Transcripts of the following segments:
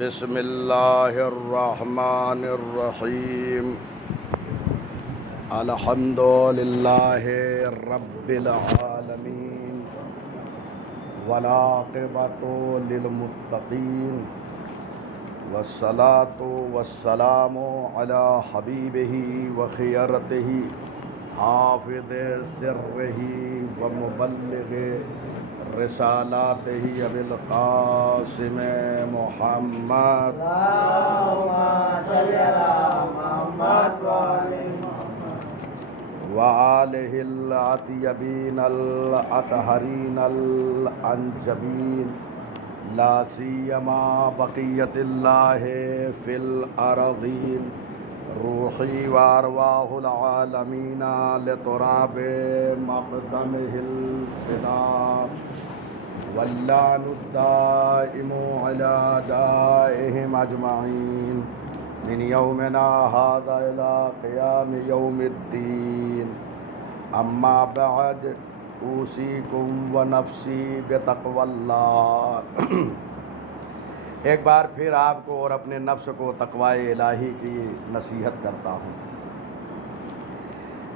بسم اللہ الرحمن الرحیم الحمد للہ رب العالمین والعاقبۃ للمتقین والصلاة والسلام علی حبیبہ وخیرتہ حافظ سرہ ومبلغ رسالاتہ ابی القاسم محمد وآلہ الأطیبین الأطہرین الأنجبین لا سیما بقیت اللہ فی الأرضین روحی وارواح العالمین لتراب مقدمہ الفداء واللعن الدائم علی دائهم اجمعین من یومنا هذا الى قیام یوم الدین اما بعد اوصیکم ونفسی بتقوی اللہ۔ ایک بار پھر آپ کو اور اپنے نفس کو تقوی الہی کی نصیحت کرتا ہوں۔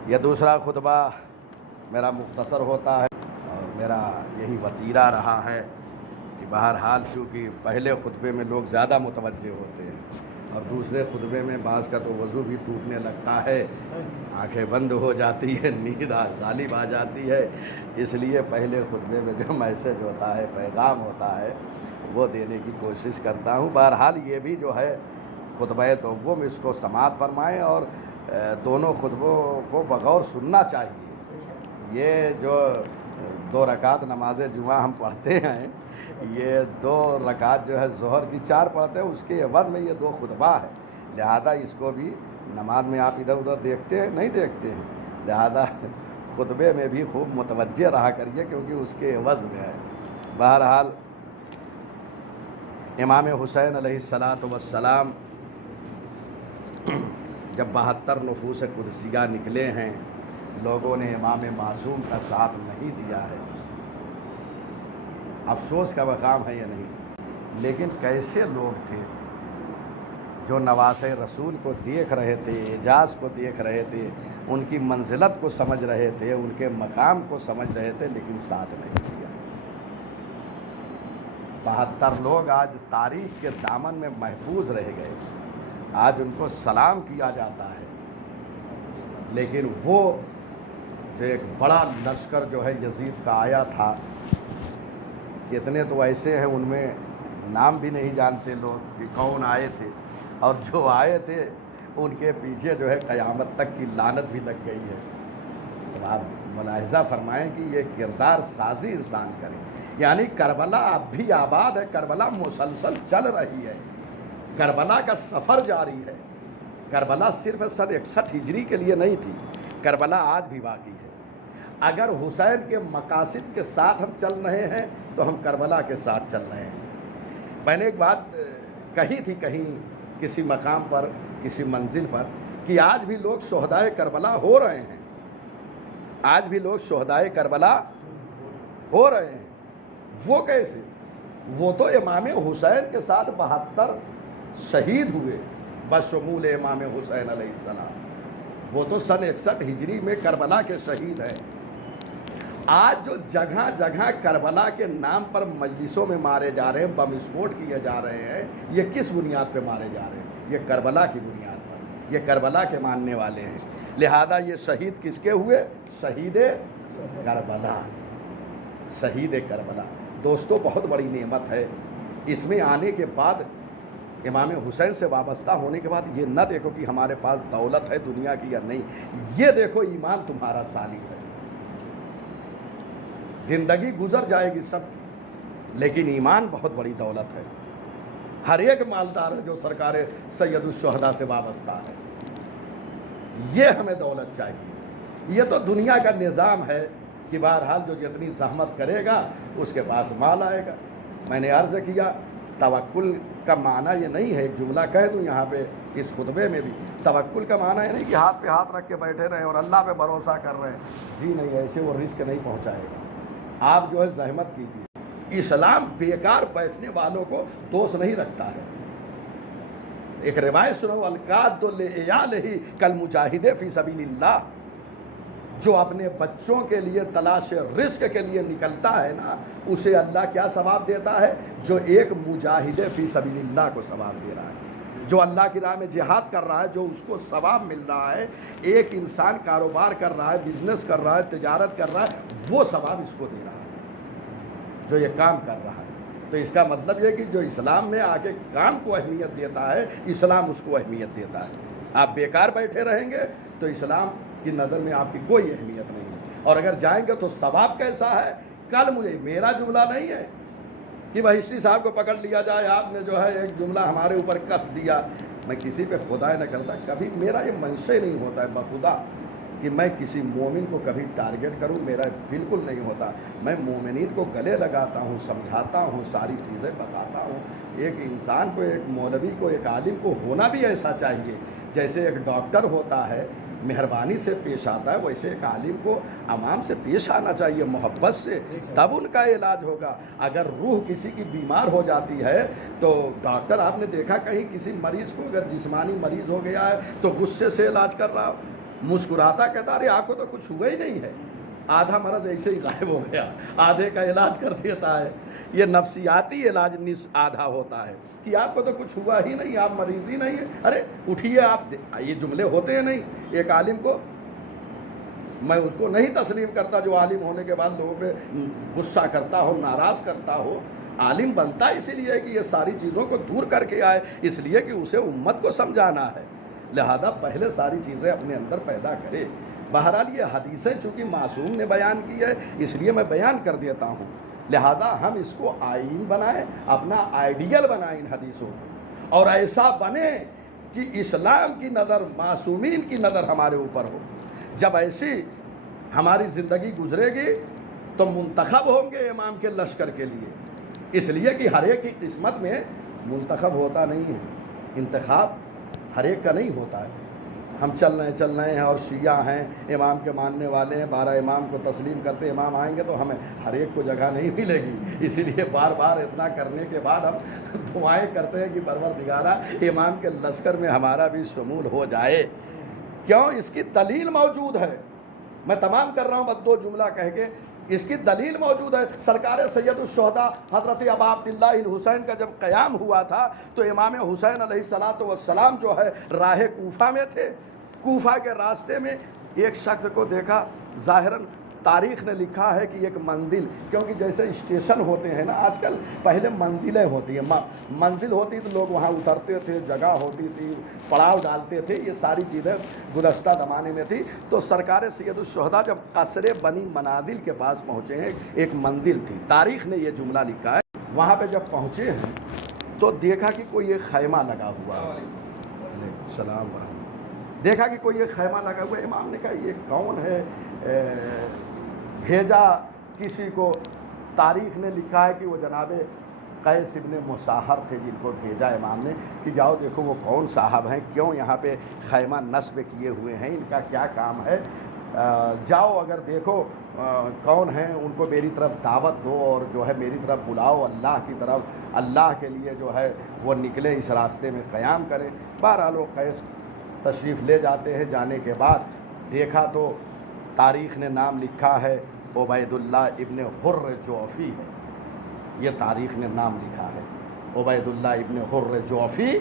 یہ دوسرا خطبہ میرا مختصر ہوتا ہے اور میرا یہی وتیرہ رہا ہے کہ بہرحال چونکہ پہلے خطبے میں لوگ زیادہ متوجہ ہوتے ہیں اور دوسرے خطبے میں بعض کا تو وضو بھی ٹوٹنے لگتا ہے، آنکھیں بند ہو جاتی ہے، نیند غالب آ جاتی ہے، اس لیے پہلے خطبے میں جو میسج ہوتا ہے، پیغام ہوتا ہے، وہ دینے کی کوشش کرتا ہوں۔ بہرحال یہ بھی جو ہے خطبہ دوم اس کو سماعت فرمائیں اور دونوں خطبوں کو بغور سننا چاہیے۔ یہ جو 2 رکعت نماز جمعہ ہم پڑھتے ہیں، یہ 2 رکعت جو ہے ظہر کی 4 پڑھتے ہیں، اس کے عوض میں یہ 2 خطبہ ہے، لہذا اس کو بھی نماز میں آپ ادھر ادھر دیکھتے ہیں نہیں دیکھتے ہیں، لہذا خطبے میں بھی خوب متوجہ رہا کریے کیونکہ اس کے عوض میں ہے۔ بہرحال امام حسین علیہ السلام جب 72 نفوس قدسیہ نکلے ہیں، لوگوں نے امام معصوم کا ساتھ نہیں دیا ہے، افسوس کا مقام ہے یہ نہیں، لیکن کیسے لوگ تھے جو نواسۂ رسول کو دیکھ رہے تھے، اعجاز کو دیکھ رہے تھے، ان کی منزلت کو سمجھ رہے تھے، ان کے مقام کو سمجھ رہے تھے، لیکن ساتھ نہیں دیا۔ 72 لوگ آج تاریخ کے دامن میں محفوظ رہ گئے، آج ان کو سلام کیا جاتا ہے، لیکن وہ جو ایک بڑا لشکر جو ہے یزید کا آیا تھا، کتنے تو ایسے ہیں ان میں نام بھی نہیں جانتے لوگ کہ کون آئے تھے، اور جو آئے تھے ان کے پیچھے جو ہے قیامت تک کی لعنت بھی لگ گئی ہے۔ تو آپ ملاحظہ فرمائیں کہ یہ کردار سازی انسان کرے، یعنی کربلا اب بھی آباد ہے، کربلا مسلسل چل رہی ہے، کربلا کا سفر جاری ہے۔ کربلا صرف سن 61 ہجری کے لیے نہیں تھی، کربلا آج بھی باقی ہے۔ اگر حسین کے مقاصد کے ساتھ ہم چل رہے ہیں تو ہم کربلا کے ساتھ چل رہے ہیں۔ میں نے ایک بات کہی تھی کہیں کسی مقام پر، کسی منزل پر، کہ آج بھی لوگ شہدائے کربلا ہو رہے ہیں، آج بھی لوگ شہدائے کربلا ہو رہے ہیں۔ وہ کیسے؟ وہ تو امام حسین کے ساتھ 72 شہید ہوئے بشمول امام حسین علیہ السلام، وہ تو سن 61 ہجری میں کربلا کے شہید ہیں۔ آج جو جگہ جگہ کربلا کے نام پر مجلسوں میں مارے جا رہے ہیں، بم اسفوٹ کیے جا رہے ہیں، یہ کس بنیاد پہ مارے جا رہے ہیں؟ یہ کربلا کی بنیاد پر، یہ کربلا کے ماننے والے ہیں، لہذا یہ شہید کس کے ہوئے؟ شہید کربلا، شہید کربلا۔ دوستو بہت بڑی نعمت ہے، اس میں آنے کے بعد امام حسین سے وابستہ ہونے کے بعد یہ نہ دیکھو کہ ہمارے پاس دولت ہے دنیا کی یا نہیں، یہ دیکھو ایمان تمہارا صالح ہے۔ زندگی گزر جائے گی سب کی، لیکن ایمان بہت بڑی دولت ہے۔ ہر ایک مالدار ہے جو سرکار سید الشہداء سے وابستہ ہے، یہ ہمیں دولت چاہیے۔ یہ تو دنیا کا نظام ہے کہ بہرحال جو جتنی زحمت کرے گا اس کے پاس مال آئے گا۔ میں نے عرض کیا توکل کا معنی یہ نہیں ہے، ایک جملہ کہہ دوں یہاں پہ اس خطبے میں بھی، توکل کا معنی یہ نہیں کہ ہاتھ پہ ہاتھ رکھ کے بیٹھے رہے اور اللہ پہ بھروسہ کر رہے ہیں، جی نہیں، ایسے وہ رزق نہیں پہنچائے گا۔ آپ جو ہے زحمت کیجیے۔ اسلام بیکار بیٹھنے والوں کو دوست نہیں رکھتا ہے، ایک روایت سنو، القاد لعیالہ کالمجاہد فی سبیل اللہ، جو اپنے بچوں کے لیے تلاش رزق کے لیے نکلتا ہے نا، اسے اللہ کیا ثواب دیتا ہے؟ جو ایک مجاہد فی سبیل اللہ کو ثواب دے رہا ہے، جو اللہ کی راہ میں جہاد کر رہا ہے، جو اس کو ثواب مل رہا ہے۔ ایک انسان کاروبار کر رہا ہے، بزنس کر رہا ہے، تجارت کر رہا ہے، وہ ثواب اس کو دے رہا ہے جو یہ کام کر رہا ہے۔ تو اس کا مطلب یہ کہ جو اسلام میں آ کے کام کو اہمیت دیتا ہے، اسلام اس کو اہمیت دیتا ہے۔ آپ بیکار بیٹھے رہیں گے تو اسلام کی نظر میں آپ کی کوئی اہمیت نہیں ہے، اور اگر جائیں گے تو ثواب کیسا ہے؟ کل مجھے، میرا جملہ نہیں ہے کہ بھائی صاحب کو پکڑ لیا جائے، آپ نے جو ہے ایک جملہ ہمارے اوپر کس دیا، میں کسی پہ خدا نہ کرتا، کبھی میرا یہ منشا نہیں ہوتا ہے بخدا کہ میں کسی مومن کو کبھی ٹارگٹ کروں، میرا بالکل نہیں ہوتا۔ میں مومنین کو گلے لگاتا ہوں، سمجھاتا ہوں، ساری چیزیں بتاتا ہوں۔ ایک انسان کو، ایک مولوی کو، ایک عالم کو ہونا بھی ایسا چاہیے، جیسے ایک ڈاکٹر ہوتا ہے مہربانی سے پیش آتا ہے، ویسے ایک عالم کو عوام سے پیش آنا چاہیے، محبت سے، تب ان کا علاج ہوگا۔ اگر روح کسی کی بیمار ہو جاتی ہے تو ڈاکٹر، آپ نے دیکھا کہیں کسی مریض کو اگر جسمانی مریض ہو گیا ہے تو غصے سے علاج کر رہا، مسکراتا کہتا ارے آپ کو تو کچھ ہوا ہی نہیں ہے، آدھا مرض ایسے ہی غائب ہو گیا، آدھے کا علاج کر دیتا ہے۔ یہ نفسیاتی علاج آدھا ہوتا ہے کہ آپ کو تو کچھ ہوا ہی نہیں، آپ مریض ہی نہیں ہے، ارے اٹھیے آپ، یہ جملے ہوتے ہیں نہیں۔ ایک عالم کو میں اس کو نہیں تسلیم کرتا جو عالم ہونے کے بعد لوگوں پہ غصہ کرتا ہو، ناراض کرتا ہو۔ عالم بنتا اسی لیے کہ یہ ساری چیزوں کو دور کر کے آئے، اس لیے کہ اسے امت کو سمجھانا ہے، لہذا پہلے ساری چیزیں اپنے اندر پیدا کرے۔ بہرحال یہ حدیثیں چونکہ معصوم نے بیان کی ہے، اس لیے میں بیان کر دیتا ہوں، لہذا ہم اس کو آئین بنائیں، اپنا آئیڈیل بنائیں ان حدیثوں کو، اور ایسا بنے کہ اسلام کی نظر، معصومین کی نظر ہمارے اوپر ہو۔ جب ایسی ہماری زندگی گزرے گی تو منتخب ہوں گے امام کے لشکر کے لیے، اس لیے کہ ہر ایک کی قسمت میں منتخب ہوتا نہیں ہے، انتخاب ہر ایک کا نہیں ہوتا ہے۔ ہم چل رہے ہیں اور شیعہ ہیں، امام کے ماننے والے ہیں، 12 امام کو تسلیم کرتے ہیں، امام آئیں گے تو ہمیں ہر ایک کو جگہ نہیں ملے گی، اسی لیے بار بار اتنا کرنے کے بعد ہم دعائیں کرتے ہیں کہ پروردگارا امام کے لشکر میں ہمارا بھی شمول ہو جائے۔ کیوں؟ اس کی دلیل موجود ہے۔ میں تمام کر رہا ہوں بس 2 جملہ کہہ کے، اس کی دلیل موجود ہے۔ سرکار سید الشہداء حضرت ابا عبداللہ الحسین کا جب قیام ہوا تھا تو امام حسین علیہ السلام جو ہے راہ کوفہ میں تھے، کوفہ کے راستے میں ایک شخص کو دیکھا، ظاہراً تاریخ نے لکھا ہے کہ ایک منزل، کیونکہ جیسے اسٹیشن ہوتے ہیں نا آج کل، پہلے منزلیں ہوتی ہیں، منزل ہوتی تو لوگ وہاں اترتے تھے، جگہ ہوتی تھی، پڑاؤ ڈالتے تھے، یہ ساری چیزیں گزشتہ زمانے میں تھی۔ تو سرکار سید الشہداء جب قصر بنی منازل کے پاس پہنچے ہیں، ایک منزل تھی، تاریخ نے یہ جملہ لکھا ہے، وہاں پہ جب پہنچے ہیں تو دیکھا کہ کوئی ایک خیمہ لگا ہوا ہے، علیکم السلام ورحمۃ، دیکھا کہ کوئی ایک خیمہ لگا ہوا ہے۔ امام نے کہا یہ کون ہے؟ بھیجا کسی کو، تاریخ نے لکھا ہے کہ وہ جناب قیس ابن مساہر تھے جن کو بھیجا امام نے کہ جاؤ دیکھو وہ کون صاحب ہیں، کیوں یہاں پہ خیمہ نصب کیے ہوئے ہیں، ان کا کیا کام ہے، جاؤ اگر دیکھو کون ہیں ان کو میری طرف دعوت دو اور جو ہے میری طرف بلاؤ، اللہ کی طرف، اللہ کے لیے جو ہے وہ نکلے، اس راستے میں قیام کرے۔ بہرحال وہ قیس تشریف لے جاتے ہیں، جانے کے بعد دیکھا تو تاریخ نے نام لکھا ہے عبید اللہ ابن حر جعفی، یہ تاریخ نے نام لکھا ہے، عبید اللہ ابن حر جعفی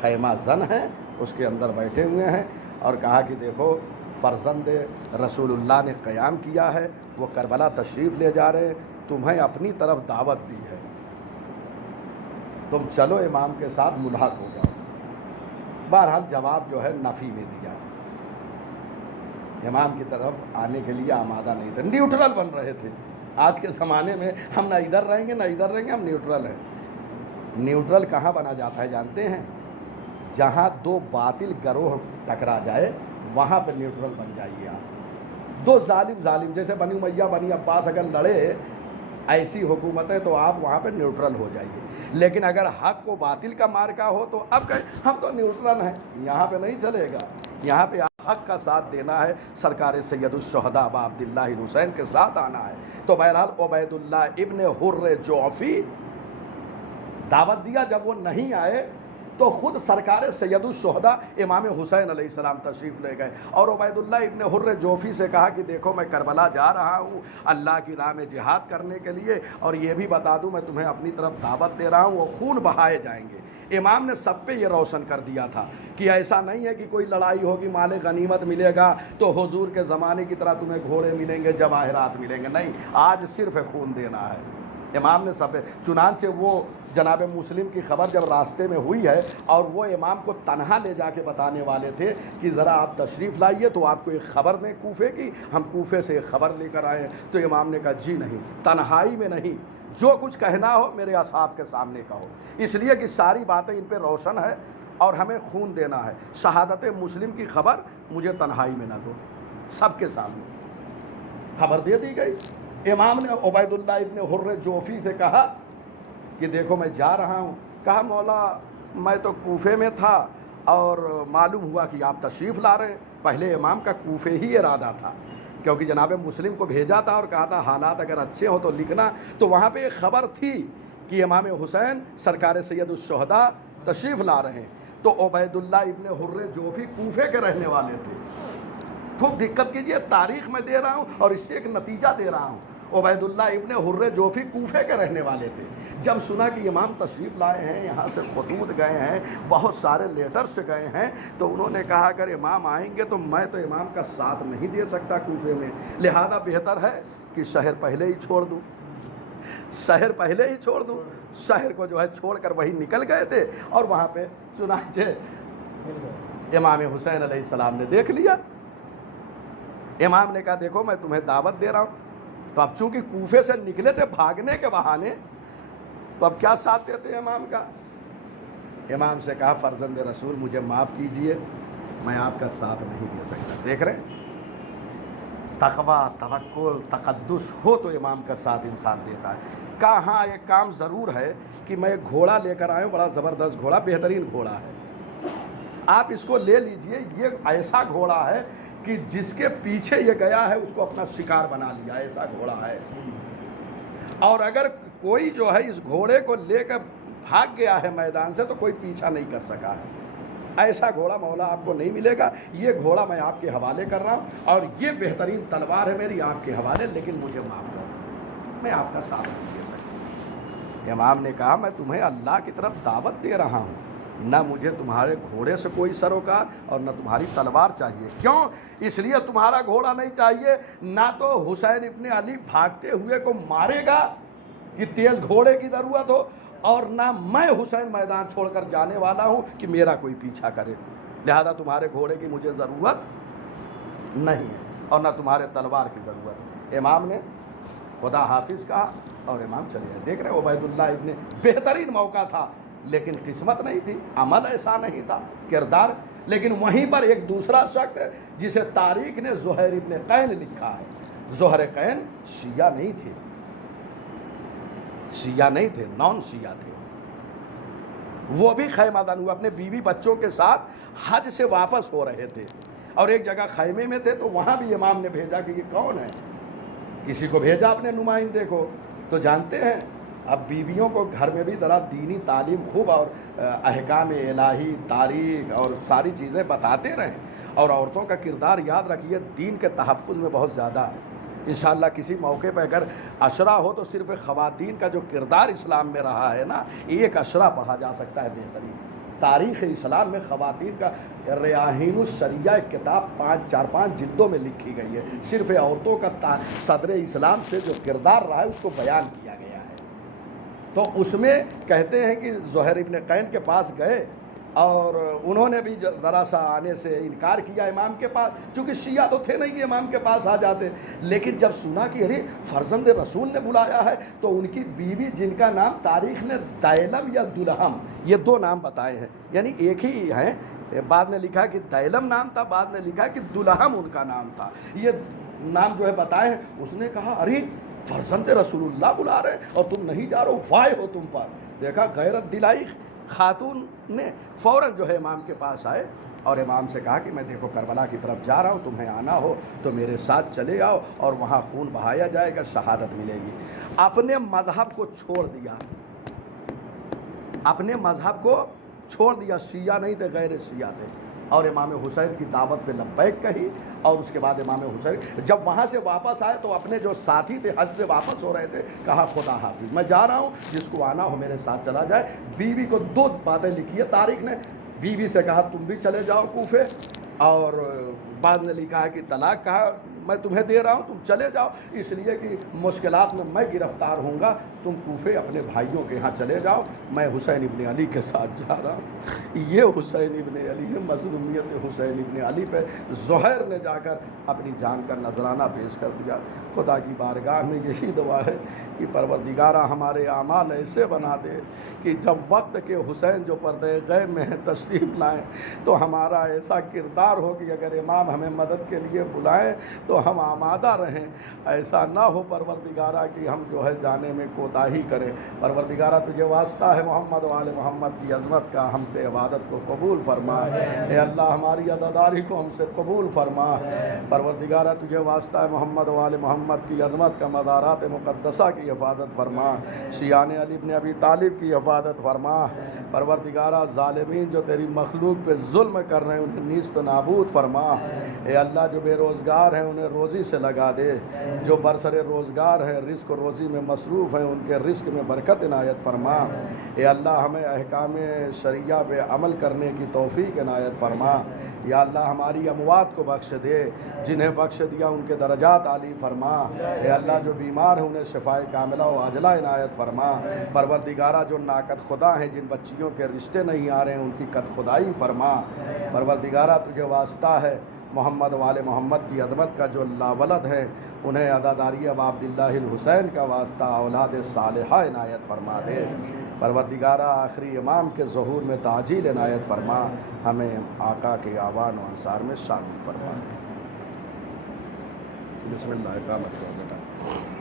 خیمہ زن ہیں، اس کے اندر بیٹھے ہوئے ہیں، اور کہا کہ دیکھو فرزند رسول اللہ نے قیام کیا ہے، وہ کربلا تشریف لے جا رہے ہیں، تمہیں اپنی طرف دعوت دی ہے، تم چلو امام کے ساتھ ملحق ہو جاؤ۔ بہرحال جواب جو ہے نفی میں دیا، امام کی طرف آنے کے لیے آمادہ نہیں تھے، نیوٹرل بن رہے تھے۔ آج کے زمانے میں ہم نہ ادھر رہیں گے نہ ادھر رہیں گے، ہم نیوٹرل ہیں۔ نیوٹرل کہاں بنا جاتا ہے جانتے ہیں؟ جہاں 2 باطل گروہ ٹکرا جائے وہاں پہ نیوٹرل بن جائیے آپ۔ 2 ظالم جیسے بنی امیہ بنی عباس اگر لڑے ایسی حکومتیں تو آپ وہاں پہ نیوٹرل ہو جائیے، لیکن اگر حق و باطل کا مارکا ہو تو اب کہیں ہم تو نیوٹرل ہیں، یہاں پہ نہیں چلے گا، یہاں پہ حق کا ساتھ دینا ہے، سرکار سید الشہداء ابا عبداللہ الحسین کے ساتھ آنا ہے۔ تو بہرحال عبید اللہ ابن حر جعفی دعوت دیا، جب وہ نہیں آئے تو خود سرکار سید الشہداء امام حسین علیہ السلام تشریف لے گئے اور عبید اللہ ابن حر جوفی سے کہا کہ دیکھو میں کربلا جا رہا ہوں اللہ کی راہ میں جہاد کرنے کے لیے، اور یہ بھی بتا دوں میں تمہیں اپنی طرف دعوت دے رہا ہوں، وہ خون بہائے جائیں گے۔ امام نے سب پہ یہ روشن کر دیا تھا کہ ایسا نہیں ہے کہ کوئی لڑائی ہوگی مال غنیمت ملے گا تو حضور کے زمانے کی طرح تمہیں گھوڑے ملیں گے، جواہرات ملیں گے، نہیں، آج صرف خون دینا ہے۔ امام نے سب، چنانچہ وہ جناب مسلم کی خبر جب راستے میں ہوئی ہے اور وہ امام کو تنہا لے جا کے بتانے والے تھے کہ ذرا آپ تشریف لائیے تو آپ کو ایک خبر دیں کوفے کی، ہم کوفے سے ایک خبر لے کر آئے، تو امام نے کہا جی نہیں، تنہائی میں نہیں، جو کچھ کہنا ہو میرے اصحاب کے سامنے کہو، اس لیے کہ ساری باتیں ان پہ روشن ہے اور ہمیں خون دینا ہے۔ شہادت مسلم کی خبر مجھے تنہائی میں نہ دو، سب کے سامنے خبر دے دی گئی۔ امام نے عبید اللہ ابن حر جوفی سے کہا کہ دیکھو میں جا رہا ہوں۔ کہا مولا میں تو کوفے میں تھا اور معلوم ہوا کہ آپ تشریف لا رہے ہیں۔ پہلے امام کا کوفے ہی ارادہ تھا، کیونکہ جناب مسلم کو بھیجا تھا اور کہا تھا حالات اگر اچھے ہوں تو لکھنا، تو وہاں پہ ایک خبر تھی کہ امام حسین سرکار سید الشہداء تشریف لا رہے ہیں۔ تو عبید اللہ ابن حر جوفی کوفے کے رہنے والے تھے۔ خوب دقت کیجئے، تاریخ میں دے رہا ہوں اور اس سے ایک نتیجہ دے رہا ہوں۔ عبید اللہ ابن حر جوفی کوفے کے رہنے والے تھے۔ جب سنا کہ امام تشریف لائے ہیں، یہاں سے خطوط گئے ہیں، بہت سارے لیٹرز گئے ہیں، تو انہوں نے کہا اگر امام آئیں گے تو میں تو امام کا ساتھ نہیں دے سکتا کوفے میں، لہذا بہتر ہے کہ شہر پہلے ہی چھوڑ دوں، شہر پہلے ہی چھوڑ دوں۔ شہر کو جو ہے چھوڑ کر وہی نکل گئے تھے اور وہاں پہ چنانچہ امام حسین علیہ السلام نے دیکھ لیا۔ امام نے کہا دیکھو میں تمہیں دعوت دے رہا ہوں، تو اب چونکہ کوفے سے نکلے تھے بھاگنے کے بہانے، تو اب کیا ساتھ دیتے امام کا؟ امام سے کہا فرزند رسول مجھے معاف کیجئے، میں آپ کا ساتھ نہیں دے سکتا۔ دیکھ رہے ہیں تقویٰ، توکل، تقدس ہو تو امام کا ساتھ انسان دیتا ہے۔ کہا ہاں ایک کام ضرور ہے کہ میں ایک گھوڑا لے کر آیا ہوں، بڑا زبردست گھوڑا، بہترین گھوڑا ہے، آپ اس کو لے لیجئے، یہ ایسا گھوڑا ہے کہ جس کے پیچھے یہ گیا ہے اس کو اپنا شکار بنا لیا، ایسا گھوڑا ہے، اور اگر کوئی جو ہے اس گھوڑے کو لے کر بھاگ گیا ہے میدان سے تو کوئی پیچھا نہیں کر سکا ہے۔ ایسا گھوڑا مولا آپ کو نہیں ملے گا، یہ گھوڑا میں آپ کے حوالے کر رہا ہوں اور یہ بہترین تلوار ہے میری آپ کے حوالے، لیکن مجھے معاف کرو، میں آپ کا ساتھ نہیں دے سکتا۔ امام نے کہا میں تمہیں اللہ کی طرف دعوت دے رہا ہوں، نہ مجھے تمہارے گھوڑے سے کوئی سروکار اور نہ تمہاری تلوار چاہیے۔ کیوں؟ اس لیے تمہارا گھوڑا نہیں چاہیے، نہ تو حسین ابن علی بھاگتے ہوئے کو مارے گا کہ تیز گھوڑے کی ضرورت ہو، اور نہ میں حسین میدان چھوڑ کر جانے والا ہوں کہ میرا کوئی پیچھا کرے، لہذا تمہارے گھوڑے کی مجھے ضرورت نہیں ہے اور نہ تمہارے تلوار کی ضرورت۔ امام نے خدا حافظ کہا اور امام چلے گئے۔ دیکھ رہے عبید اللہ ابن، بہترین موقع تھا لیکن قسمت نہیں تھی، عمل ایسا نہیں تھا، کردار۔ لیکن وہیں پر ایک دوسرا شخص جسے تاریخ نے زہیر ابن قین لکھا ہے۔ زہر قین شیعہ نہیں تھے، شیعہ نہیں تھے، نان شیعہ تھے، وہ بھی خیمہ دن ہوئے، اپنے بیوی بچوں کے ساتھ حج سے واپس ہو رہے تھے اور ایک جگہ خیمے میں تھے، تو وہاں بھی امام نے بھیجا کہ یہ کون ہے، کسی کو بھیجا اپنے نمائندے کو۔ تو جانتے ہیں اب بیویوں کو گھر میں بھی ذرا دینی تعلیم خوب اور احکام الہی، تاریخ اور ساری چیزیں بتاتے رہیں، اور عورتوں کا کردار یاد رکھیے دین کے تحفظ میں بہت زیادہ ہے۔ انشاءاللہ کسی موقع پہ اگر عشرہ ہو تو صرف خواتین کا جو کردار اسلام میں رہا ہے نا، ایک عشرہ پڑھا جا سکتا ہے بہترین۔ تاریخ اسلام میں خواتین کا ریاحین الشریعہ ایک کتاب 4-5 جلدوں میں لکھی گئی ہے، صرف عورتوں کا صدر اسلام سے جو کردار رہا ہے اس کو بیان کیا گیا ہے۔ تو اس میں کہتے ہیں کہ زہیر ابن قین کے پاس گئے اور انہوں نے بھی ذرا سا آنے سے انکار کیا امام کے پاس، چونکہ شیعہ تو تھے نہیں کہ امام کے پاس آ جاتے، لیکن جب سنا کہ ارے فرزند رسول نے بلایا ہے تو ان کی بیوی جن کا نام تاریخ نے دیلم یا دلہم، یہ 2 نام بتائے ہیں، یعنی ایک ہی ہیں، بعد میں لکھا کہ دیلم نام تھا، بعد میں لکھا کہ دلہم ان کا نام تھا، یہ نام جو ہے بتائے ہیں۔ اس نے کہا ارے فرزند رسول اللہ بلا رہے اور تم نہیں جا رہے ہو، وائے ہو تم پر۔ دیکھا غیرت دلائی خاتون نے، فوراً جو ہے امام کے پاس آئے اور امام سے کہا کہ میں دیکھو کربلا کی طرف جا رہا ہوں، تمہیں آنا ہو تو میرے ساتھ چلے آؤ اور وہاں خون بہایا جائے گا، شہادت ملے گی۔ اپنے مذہب کو چھوڑ دیا، اپنے مذہب کو چھوڑ دیا، شیعہ نہیں تھے، غیر شیعہ تھے، اور امام حسین کی دعوت پہ لبیک کہی، اور اس کے بعد امام حسین جب وہاں سے واپس آئے تو اپنے جو ساتھی تھے حج سے واپس ہو رہے تھے، کہا خدا حافظ، میں جا رہا ہوں، جس کو آنا ہو میرے ساتھ چلا جائے۔ بیوی کو 2 باتیں لکھی ہے تاریخ نے، بیوی سے کہا تم بھی چلے جاؤ کوفے، اور بعد نے لکھا ہے کہ طلاق کہا میں تمہیں دے رہا ہوں، تم چلے جاؤ، اس لیے کہ مشکلات میں گرفتار ہوں گا، تم کوفے اپنے بھائیوں کے ہاں چلے جاؤ، میں حسین ابن علی کے ساتھ جا رہا ہوں۔ یہ حسین ابن علی ہے، مظلومیت حسین ابن علی پہ زہیر نے جا کر اپنی جان کا نذرانہ پیش کر دیا۔ خدا کی بارگاہ میں یہی دعا ہے کہ پروردگارہ ہمارے اعمال ایسے بنا دے کہ جب وقت کے حسین جو پردے غیب میں تشریف لائیں تو ہمارا ایسا کردار ہو کہ اگر امام ہمیں مدد کے لیے بلائیں تو ہم آمادہ رہیں، ایسا نہ ہو پروردگارہ کہ ہم جو ہے جانے میں کوتاہی کریں۔ پروردگارہ تجھے واسطہ ہے محمد و آل محمد کی عظمت کا، ہم سے عبادت کو قبول فرما، اے اللہ ہماری عزاداری کو ہم سے قبول فرما۔ پروردگارہ تجھے واسطہ ہے محمد و آل محمد کی عظمت کا، مزارات مقدسہ کی حفاظت فرما، شیعان علی ابن ابی طالب کی حفاظت فرما۔ پروردگارہ ظالمین جو تیری مخلوق پہ ظلم کر رہے ہیں انہیں نیست و نابود فرما، اے اللہ جو بے روزگار ہیں انہیں روزی سے لگا دے، جو برسر روزگار ہیں رزق و روزی میں مصروف ہیں ان کے رزق میں برکت عنایت فرما، اے اللہ ہمیں احکام شریعہ پہ عمل کرنے کی توفیق عنایت فرما، یا اللہ ہماری اموات کو بخش دے، جنہیں بخش دیا ان کے درجات عالی فرما، اے اللہ جو بیمار ہیں انہیں شفائے کاملہ و عاجلہ عنایت فرما۔ پروردگارہ جو ناقد خدا ہیں جن بچیوں کے رشتے نہیں آ رہے ہیں ان کی قد خدائی فرما۔ پروردگارہ تجھے واسطہ ہے محمد و آل محمد کی عظمت کا، جو لاولد ہیں انہیں عزاداری اب عبداللہ الحسین کا واسطہ اولاد صالحہ عنایت فرما دے۔ پروردگارہ آخری امام کے ظہور میں تعجیل عنایت فرما، ہمیں آقا کے آوان و انصار میں شامل فرما۔ بسم اللہ، اقامت کرو بیٹا۔